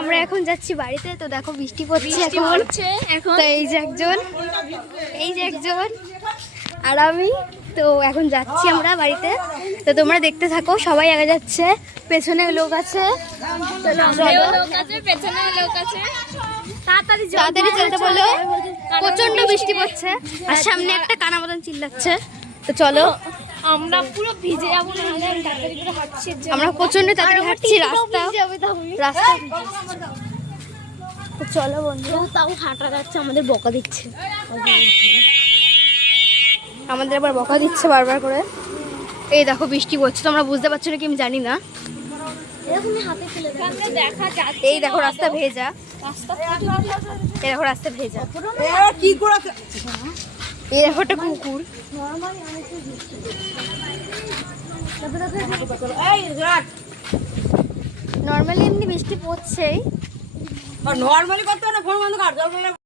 আমরা এখন যাচ্ছি বাড়িতে। তো দেখো বৃষ্টি পড়ছে এখন। তো এই যে একজন আর আমি তো এখন যাচ্ছি আমরা বাড়িতে। তো তোমরা দেখতে থাকো, সবাই আগে যাচ্ছে, পেছনে লোক আছে, তাড়াতাড়ি চলতে বলো, প্রচন্ড বৃষ্টি পড়ছে আর সামনে একটা কানা মতন চিল্লাচ্ছে। তো চলো, আমরা পুরো ভিজে যাবো, নাহলে আমি তাড়াতাড়ি করে হাঁটছি। আমরা প্রচন্ড তাড়াতাড়ি হাঁটছি রাস্তা। তো চলো বন্ধু, তাও হাঁটা যাচ্ছে, আমাদের বকা দিচ্ছে। আমাদের আবার বকা দিচ্ছে বারবার করে। এই দেখো বৃষ্টি পড়ছে, তোমরা বুঝতে পারছো না কি আমি জানি না। দেখা যাচ্ছে, এই দেখো রাস্তা ভেজা, এই দেখো রাস্তা ভেজা, এই দেখো একটা কুকুর। নর্মালি এমনি বৃষ্টি পড়ছেই, নর্মালি করতে না ফোন বন্ধ কর।